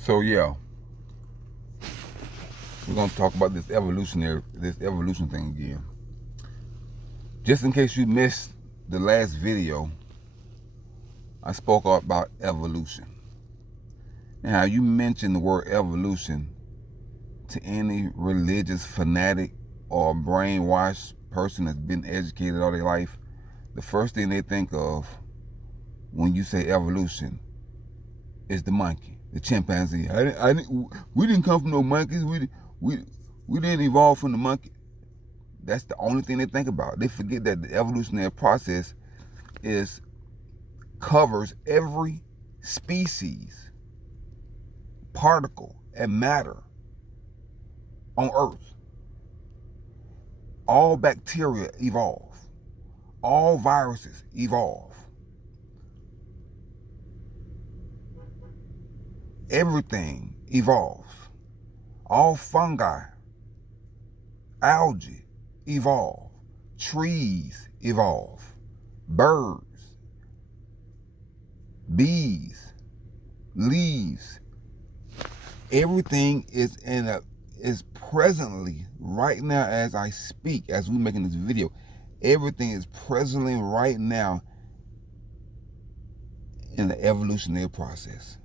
So yeah, we're gonna talk about this evolution thing again. Just in case you missed the last video, I spoke about evolution and how you mentioned the word evolution to any religious fanatic or brainwashed person that's been educated all their life. The first thing they think of when you say evolution is the monkey, the chimpanzee. We didn't come from no monkeys. We didn't evolve from the monkey. That's the only thing they think about. They forget that the evolutionary process covers every species, particle, and matter on Earth. All bacteria evolve. All viruses evolve. Everything evolves. All fungi, algae evolve. Trees evolve. Birds, bees, leaves. Everything is presently, right now as I speak, as we're making this video, everything is presently right now in the evolutionary process.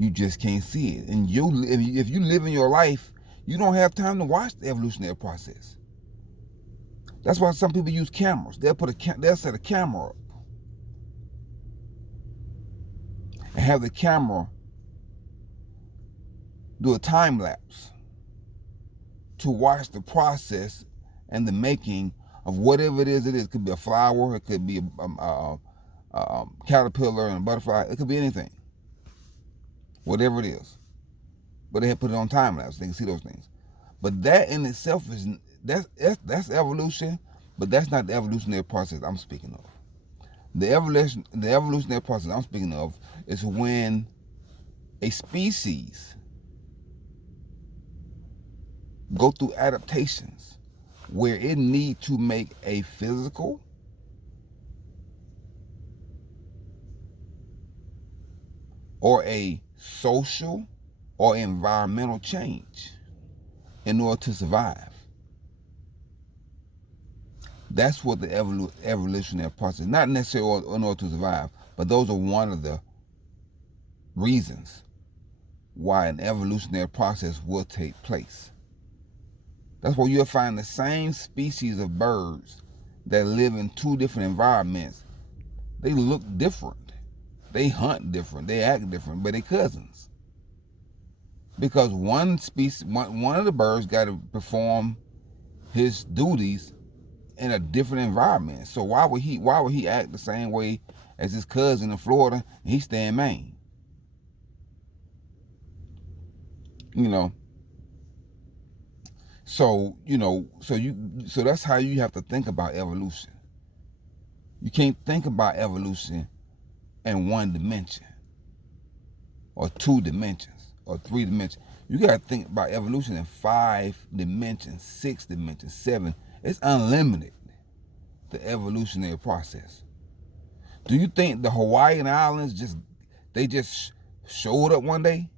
You just can't see it. And if you live in your life, you don't have time to watch the evolutionary process. That's why some people use cameras. They'll set a camera up and have the camera do a time lapse to watch the process and the making of whatever it is. It could be a flower, it could be a caterpillar and a butterfly, it could be anything, whatever it is. But they have put it on time lapse so they can see those things. But that in itself that's evolution, but that's not the evolutionary process I'm speaking of. The evolutionary process I'm speaking of is when a species go through adaptations where it need to make a physical or a social or environmental change in order to survive. That's what the evolutionary process, not necessarily in order to survive, but those are one of the reasons why an evolutionary process will take place. That's why you'll find the same species of birds that live in two different environments. They look different. They hunt different. They act different, but they're cousins. Because one of the birds got to perform his duties in a different environment. So why would he act the same way as his cousin in Florida and he stay in Maine? So that's how you have to think about evolution. You can't think about evolution in one dimension or two dimensions or three dimensions. You got to think about evolution in 5 dimensions, 6 dimensions, 7. It's unlimited, the evolutionary process. Do you think the Hawaiian Islands just showed up one day?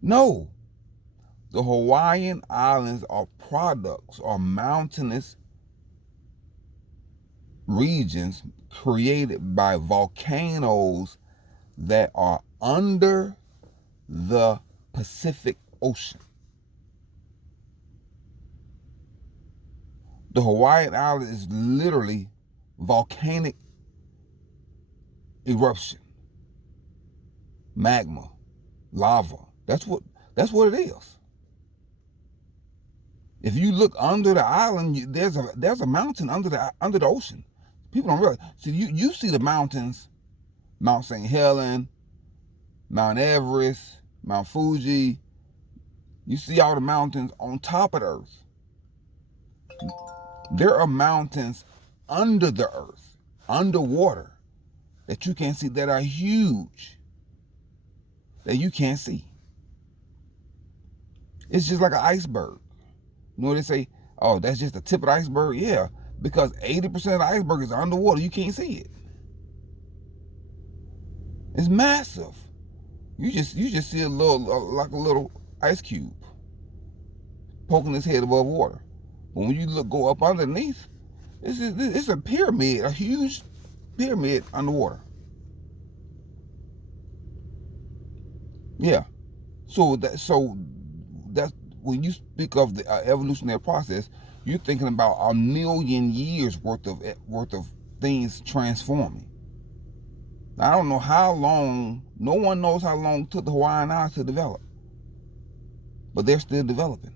No. The Hawaiian Islands are products or mountainous regions created by volcanoes that are under the Pacific Ocean. The Hawaiian Island is literally volcanic eruption, magma, lava. That's what it is. If you look under the island, there's a mountain under the ocean. People don't realize. So you see the mountains, Mount St. Helens, Mount Everest, Mount Fuji. You see all the mountains on top of the earth. There are mountains under the earth, underwater, that you can't see, that are huge, that you can't see. It's just like an iceberg. You know what they say? Oh, that's just the tip of the iceberg? Yeah, because 80% of the iceberg is underwater. You can't see it. It's massive. You just see a little like a little ice cube poking its head above water. But when you go up underneath, it's a pyramid, a huge pyramid underwater. Yeah. So that's when you speak of the evolutionary process, you're thinking about a million years worth of things transforming. Now, I don't know how long. No one knows how long it took the Hawaiian Islands to develop, but they're still developing.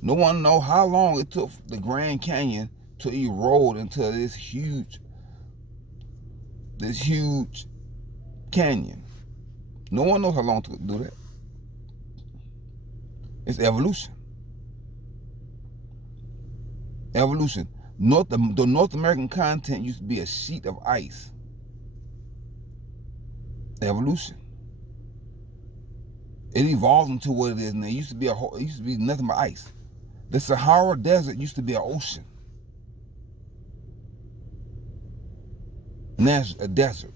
No one knows how long it took the Grand Canyon to erode into this huge canyon. No one knows how long to do that. It's evolution. Evolution. The North American continent used to be a sheet of ice. Evolution. It evolved into what it is, and it used to be nothing but ice. The Sahara Desert used to be an ocean. Now it's a desert,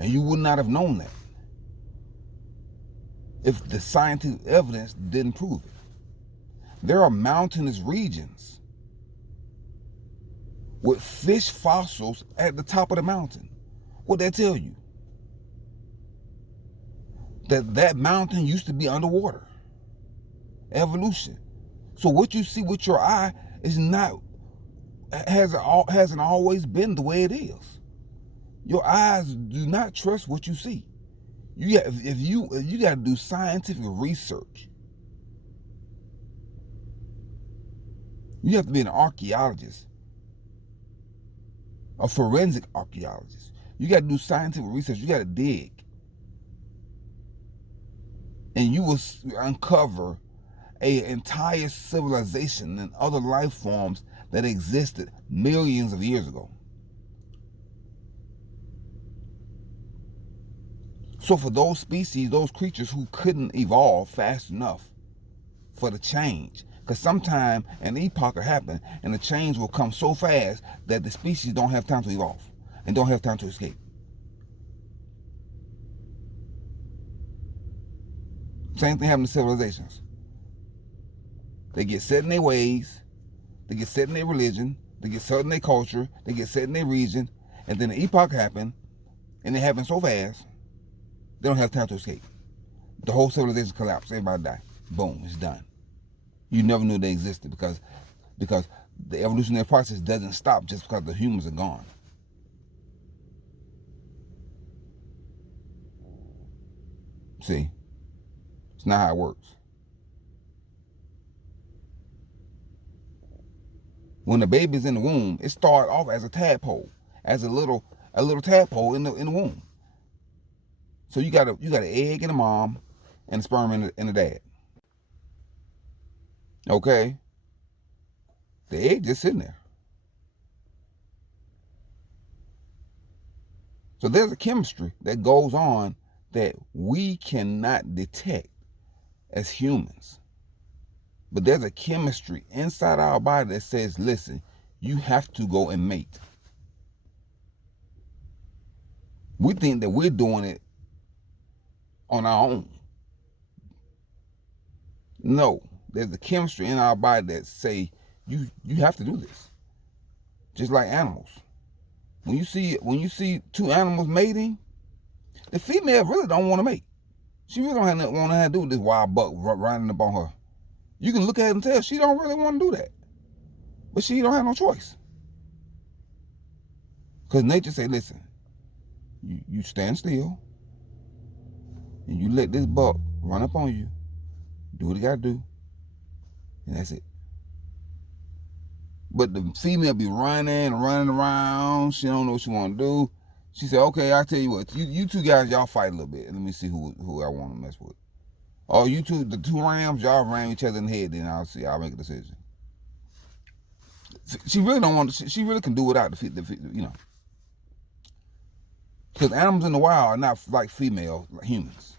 and you would not have known that if the scientific evidence didn't prove it. There are mountainous regions with fish fossils at the top of the mountain. What that tell you? That mountain used to be underwater. Evolution. So what you see with your eye hasn't always been the way it is. Your eyes do not trust what you see. You got to do scientific research. You have to be an archaeologist, a forensic archaeologist. You got to do scientific research. You got to dig. And you will uncover an entire civilization and other life forms that existed millions of years ago. So for those species, those creatures who couldn't evolve fast enough for the change, because sometime an epoch will happen and the change will come so fast that the species don't have time to evolve and don't have time to escape. Same thing happens to civilizations. They get set in their ways, they get set in their religion, they get set in their culture, they get set in their region, and then the epoch happens, and it happens so fast, they don't have time to escape. The whole civilization collapses, everybody die. Boom, it's done. You never knew they existed because the evolutionary process doesn't stop just because the humans are gone. See? It's not how it works. When the baby's in the womb, it started off as a tadpole, as a little tadpole in the womb. So you got an egg in the mom and a sperm in the dad. Okay? The egg just sitting there. So there's a chemistry that goes on that we cannot detect as humans. But there's a chemistry inside our body that says, listen, you have to go and mate. We think that we're doing it on our own. No, there's a chemistry in our body that say you have to do this. Just like animals. When you see two animals mating, the female really don't want to mate. She really don't want to do with this wild buck running up on her. You can look at it and tell she don't really want to do that. But she don't have no choice. Because nature say, listen, you stand still and you let this buck run up on you, do what he got to do, and that's it. But the female be running around. She don't know what she want to do. She said, okay, I'll tell you what. You two guys, y'all fight a little bit. Let me see who I want to mess with. Oh, you two, the two rams, y'all ram each other in the head, then I'll make a decision. She really don't want to, she really can do without the you know. Because animals in the wild are not like female like humans.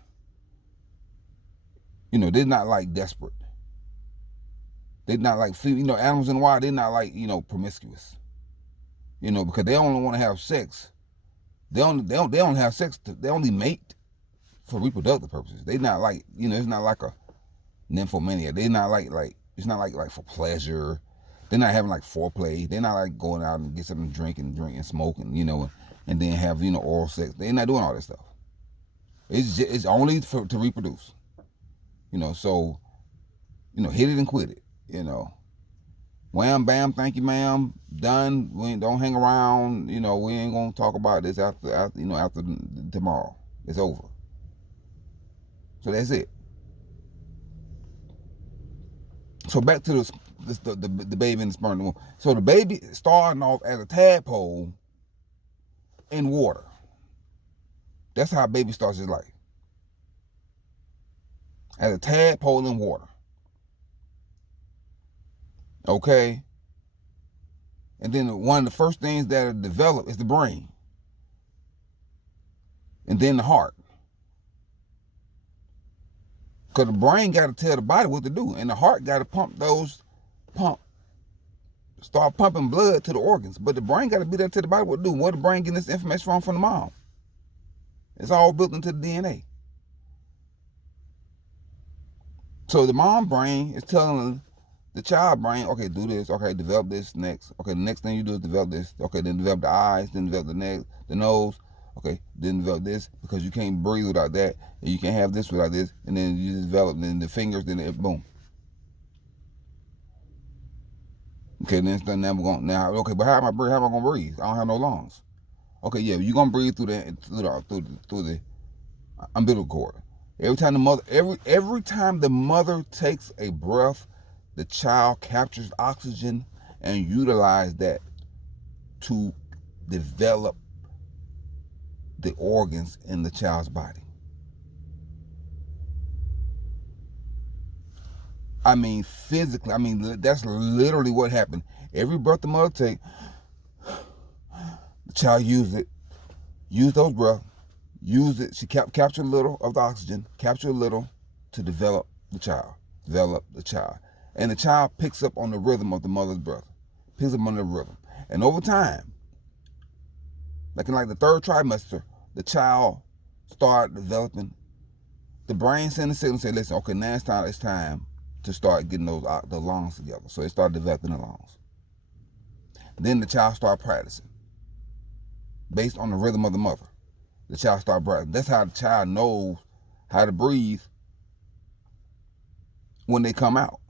You know, they're not like desperate. They're not like, animals in the wild, they're not like, promiscuous. Because they only want to have sex They don't have sex. They only mate for reproductive purposes. They not like, it's not like a nymphomania. They not like it's not like for pleasure. They're not having like foreplay. They're not like going out and get something to drink and smoke and then have oral sex. They're not doing all that stuff. It's only to reproduce. So hit it and quit it. Wham bam, thank you ma'am, done. We don't hang around. We ain't gonna talk about this after tomorrow. It's over. So that's it. So back to the baby in the sperm womb. So the baby starting off as a tadpole in water. That's how a baby starts his life. As a tadpole in water. Okay? And then one of the first things that are developed is the brain. And then the heart. Because the brain got to tell the body what to do. And the heart got to start pumping blood to the organs. But the brain got to be there to tell the body what to do. Where the brain getting this information from the mom? It's all built into the DNA. So the mom brain is telling the child brain, okay, do this, okay, develop this next. Okay, the next thing you do is develop this. Okay, then develop the eyes, then develop the nose. Okay, then develop this, because you can't breathe without that, and you can't have this without this, and then you develop then the fingers, then boom. Okay, then now we're going now. Okay, but how am I breathe? How am I gonna breathe? I don't have no lungs. Okay, yeah, you're gonna breathe through the umbilical cord. Every time the mother takes a breath, the child captures oxygen and utilizes that to develop the organs in the child's body. I mean, physically, that's literally what happened. Every breath the mother takes, the child use those breaths, use it. She capture a little of the oxygen, capture a little to develop the child. And the child picks up on the rhythm of the mother's breath, picks up on the rhythm. And over time, like in the third trimester, the child start developing. The brain sends a signal and say, listen, okay, now it's time to start getting the lungs together. So they start developing the lungs. Then the child start practicing based on the rhythm of the mother. The child start practicing. That's how the child knows how to breathe when they come out,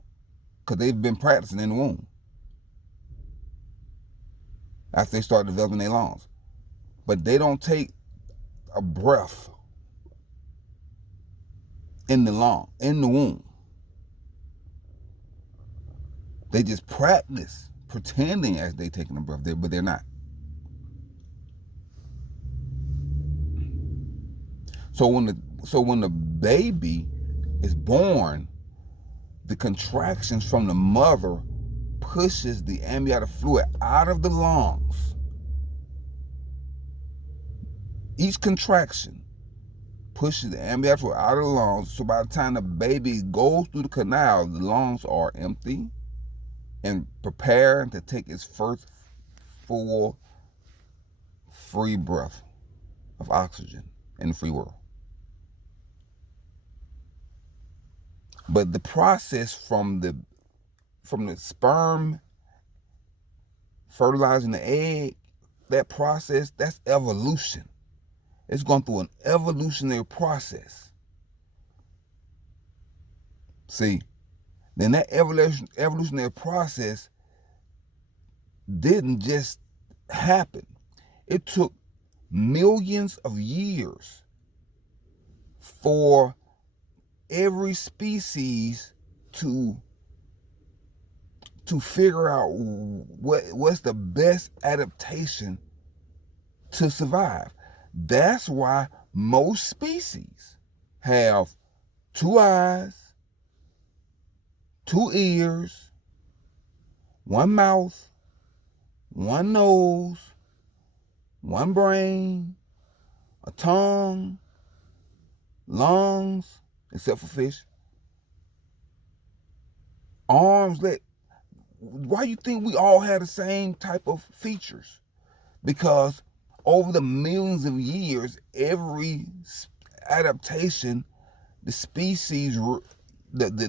because they've been practicing in the womb after they start developing their lungs. But they don't take a breath in the womb. They just practice pretending as they taking a breath, but they're not. So when the baby is born, the contractions from the mother pushes the amniotic fluid out of the lungs. Each contraction pushes the amniotic fluid out of the lungs. So by the time the baby goes through the canal, the lungs are empty and preparing to take its first full free breath of oxygen in the free world. But the process from the sperm fertilizing the egg, that process, that's evolution. It's gone through an evolutionary process. See, then that evolutionary process didn't just happen. It took millions of years for every species to figure out what's the best adaptation to survive. That's why most species have 2 eyes, 2 ears, 1 mouth, 1 nose, 1 brain, a tongue, lungs, except for fish, arms, legs. Why you think we all have the same type of features? Because over the millions of years, every adaptation, the species, the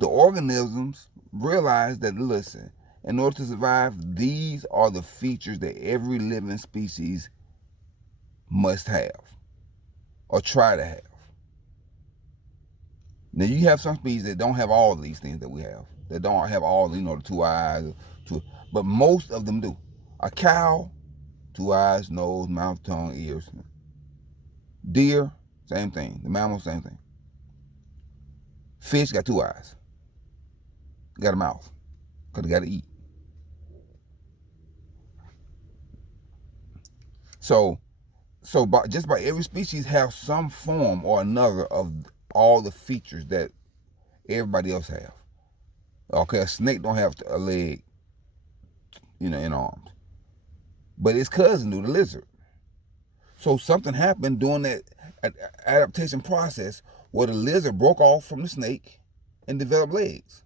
organisms realize that, listen, in order to survive, these are the features that every living species must have or try to have. Now, you have some species that don't have all of these things that we have, that don't have all, the two eyes, but most of them do. A cow, 2 eyes, nose, mouth, tongue, ears. Deer, same thing. The mammal, same thing. Fish got 2 eyes, got a mouth, because they got to eat. So just by every species have some form or another of all the features that everybody else have. Okay, a snake don't have a leg, in arms, but its cousin do, the lizard. So something happened during that adaptation process where the lizard broke off from the snake and developed legs.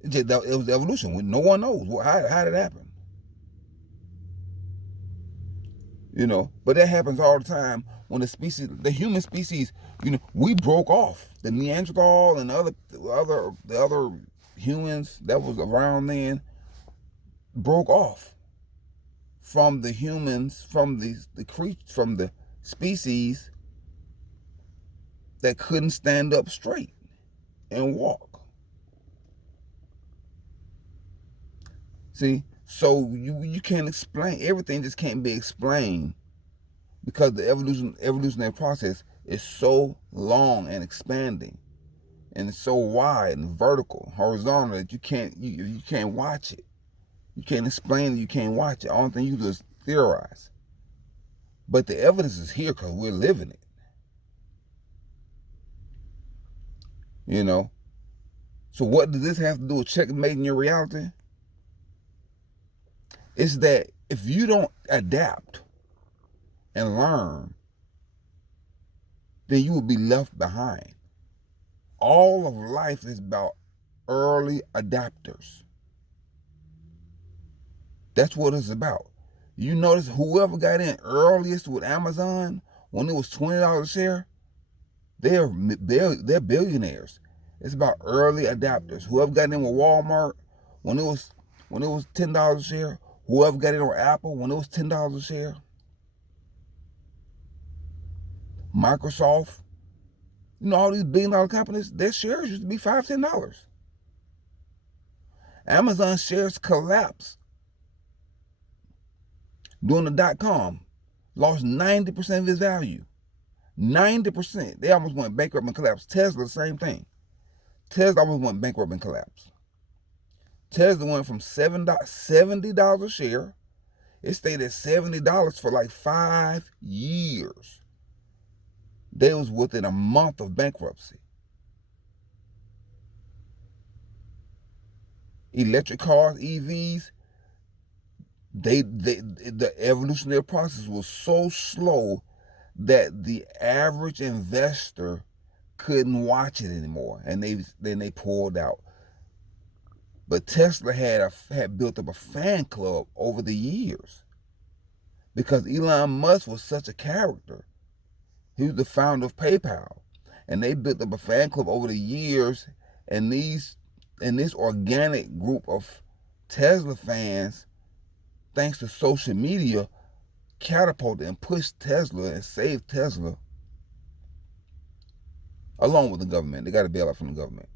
It was evolution. No one knows how did it happen. But that happens all the time when the human species, we broke off. The Neanderthal and the other humans that was around then broke off from the humans, from the species that couldn't stand up straight and walk. See, so you can't explain everything. Just can't be explained because the evolutionary process is so long and expanding, and it's so wide and vertical, horizontal that you can't watch it. You can't explain it. You can't watch it. The only thing you do is theorize. But the evidence is here because we're living it. So what does this have to do with checkmating your reality? It's that if you don't adapt and learn, then you will be left behind. All of life is about early adapters. That's what it's about. You notice whoever got in earliest with Amazon when it was $20 a share, they're billionaires. It's about early adapters. Whoever got in with Walmart when it was $10 a share, whoever got in on Apple when it was $10 a share, Microsoft, all these billion-dollar companies, their shares used to be $5, $10. Amazon shares collapsed during the .com, lost 90% of its value. 90%. They almost went bankrupt and collapsed. Tesla, the same thing. Tesla almost went bankrupt and collapsed. Tesla went from $70 a share. It stayed at $70 for like 5 years. They was within a month of bankruptcy. Electric cars, EVs, the evolutionary process was so slow that the average investor couldn't watch it anymore, and then they pulled out. But Tesla had built up a fan club over the years because Elon Musk was such a character. He was the founder of PayPal, and they built up a fan club over the years. And this organic group of Tesla fans, thanks to social media, catapulted and pushed Tesla and saved Tesla, along with the government. They got a bailout from the government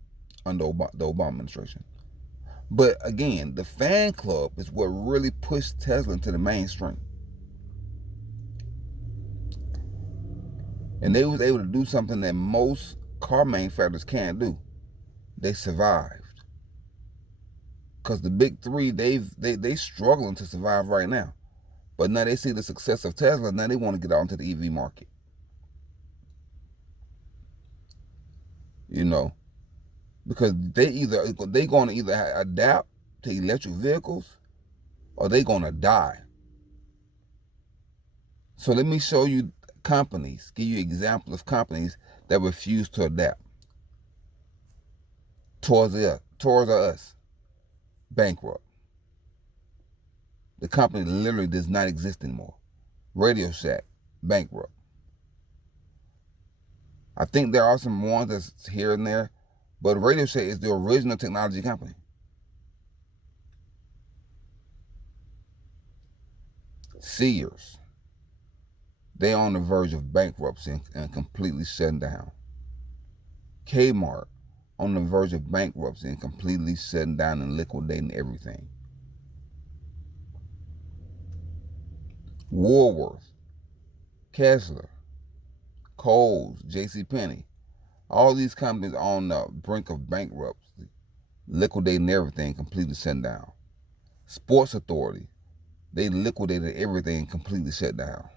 under the Obama administration. But again, the fan club is what really pushed Tesla into the mainstream. And they was able to do something that most car manufacturers can't do. They survived. Because the big three, they struggling to survive right now. But now they see the success of Tesla, now they want to get out into the EV market. Because they going to either adapt to electric vehicles or they going to die. So let me show you companies, give you examples of companies that refuse to adapt. Towards us, bankrupt. The company literally does not exist anymore. Radio Shack, bankrupt. I think there are some ones that's here and there, but Radio Shack is the original technology company. Sears, they on the verge of bankruptcy and completely shutting down. Kmart, on the verge of bankruptcy and completely shutting down and liquidating everything. Woolworth, Kessler, Kohl's, JCPenney, all these companies on the brink of bankruptcy, liquidating everything, completely shutting down. Sports Authority, they liquidated everything and completely shut down.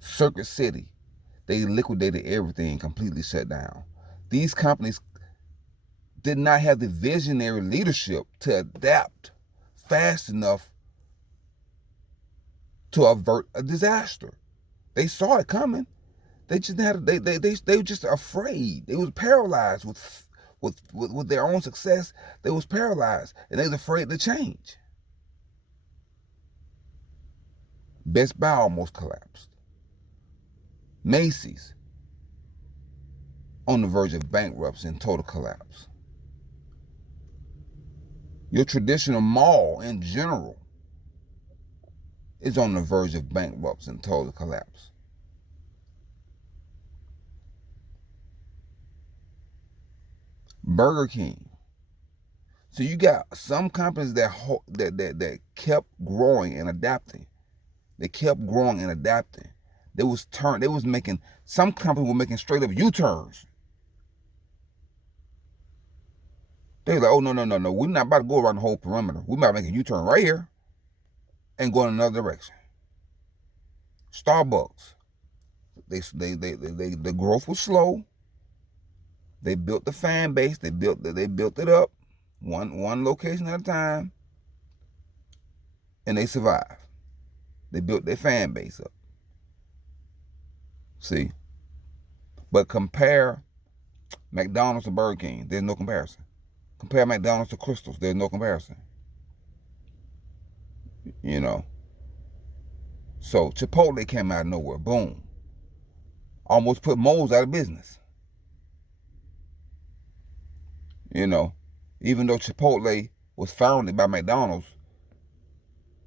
Circuit City, they liquidated everything and completely shut down. These companies did not have the visionary leadership to adapt fast enough to avert a disaster. They saw it coming. They just had they were just afraid. They was paralyzed with their own success. They was paralyzed and they was afraid to change. Best Buy almost collapsed. Macy's on the verge of bankruptcy and total collapse. Your traditional mall in general is on the verge of bankruptcy and total collapse. Burger King. So you got some companies that kept growing and adapting. They kept growing and adapting. Some companies were making straight up U-turns. They were like, oh, no. We're not about to go around the whole perimeter. We're about to make a U-turn right here and go in another direction. Starbucks. The growth was slow. They built the fan base. They built it up one location at a time, and they survived. They built their fan base up. See? But compare McDonald's to Burger King, there's no comparison. Compare McDonald's to Crystals, there's no comparison. You know. So Chipotle came out of nowhere, boom. Almost put Moe's out of business. You know, even though Chipotle was founded by McDonald's,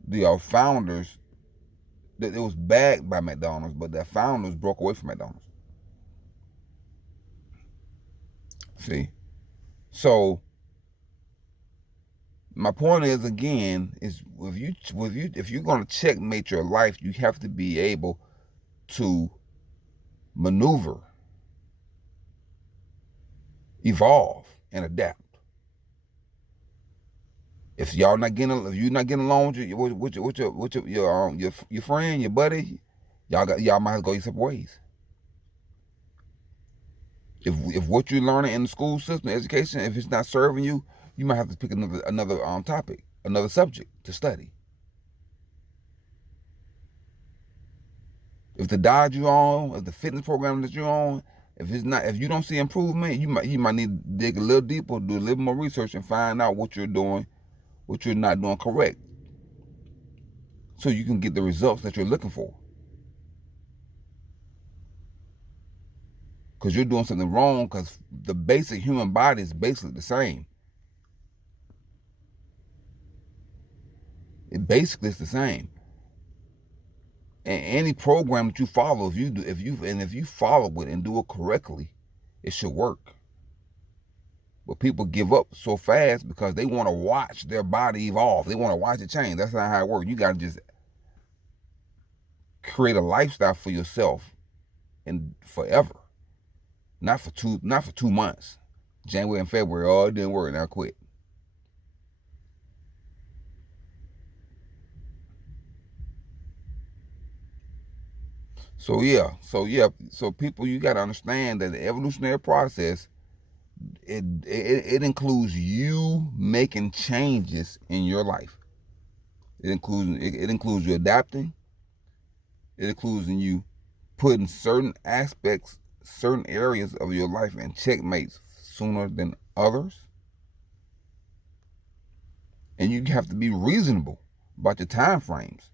the founders, it was backed by McDonald's, but the founders broke away from McDonald's. See? So my point is, again, is if you're going to checkmate your life, you have to be able to maneuver, evolve, and adapt. If you're not getting along with your friend, your buddy, y'all might have to go your separate ways. If what you're learning in the school system, education, if it's not serving you, you might have to pick another topic, another subject to study. If the diet you're on, if the fitness program that you're on, if you don't see improvement, you might need to dig a little deeper, do a little more research, and find out what you're doing, what you're not doing correct, so you can get the results that you're looking for. Because you're doing something wrong, because the basic human body is basically the same. It basically is the same. And any program that you follow, if you follow it and do it correctly, it should work. But people give up so fast because they want to watch their body evolve. They want to watch it change. That's not how it works. You got to just create a lifestyle for yourself and forever. Not for 2 months. January and February, oh, it didn't work, now I quit. So people, you got to understand that the evolutionary process, it includes you making changes in your life. It includes you adapting. It includes in you putting certain aspects, certain areas of your life in checkmates sooner than others. And you have to be reasonable about your time frames.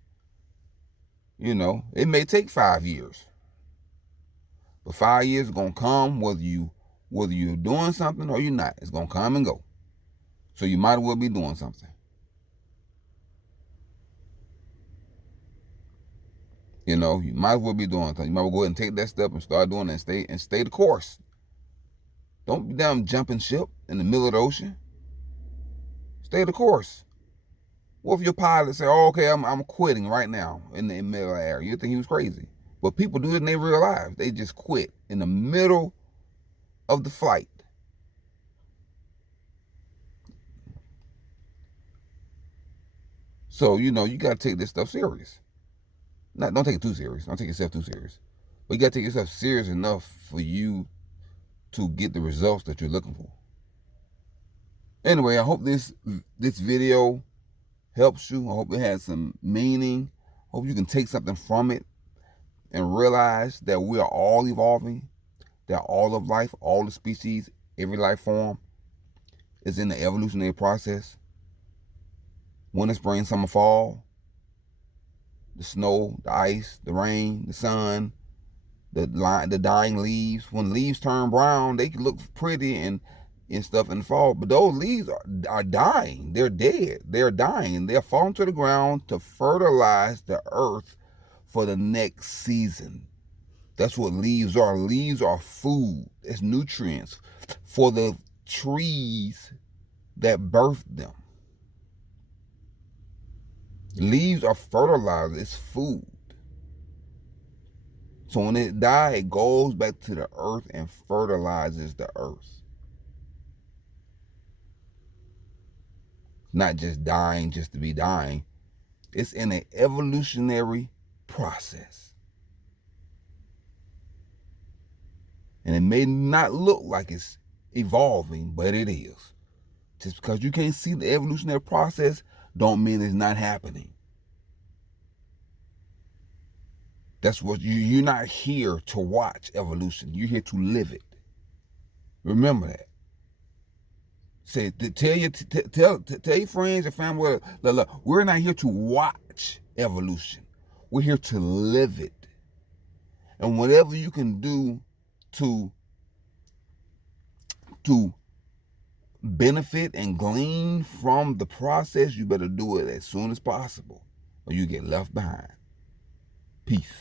It may take 5 years, but 5 years is gonna come whether you're doing something or you're not. It's gonna come and go. So you might as well be doing something. You might as well be doing something. You might as well go ahead and take that step and start doing it and stay the course. Don't be down jumping ship in the middle of the ocean. Stay the course. What if your pilot say, "Oh, okay, I'm quitting right now in the middle of the air"? You think he was crazy? But people do it in their real life. They just quit in the middle of the flight. So you got to take this stuff serious. Don't take it too serious. Don't take yourself too serious. But you got to take yourself serious enough for you to get the results that you're looking for. Anyway, I hope this video helps you. I hope it has some meaning. I hope you can take something from it and realize that we are all evolving, that all of life, all the species, every life form is in the evolutionary process. Winter, spring, summer, fall, the snow, the ice, the rain, the sun, the dying leaves. When leaves turn brown, they can look pretty and stuff in the fall, but those leaves are dying. They're dead. They're dying. They're falling to the ground to fertilize the earth for the next season. That's what leaves are. Leaves are food. It's nutrients for the trees that birthed them. Leaves are fertilizer. It's food. So when it dies, it goes back to the earth and fertilizes the earth. Not just dying just to be dying. It's in an evolutionary process. And it may not look like it's evolving, but it is. Just because you can't see the evolutionary process don't mean it's not happening. That's what you're not here to watch evolution. You're here to live it. Remember that. Say, tell your friends, your family, look, we're not here to watch evolution. We're here to live it. And whatever you can do to benefit and glean from the process, you better do it as soon as possible, or you get left behind. Peace.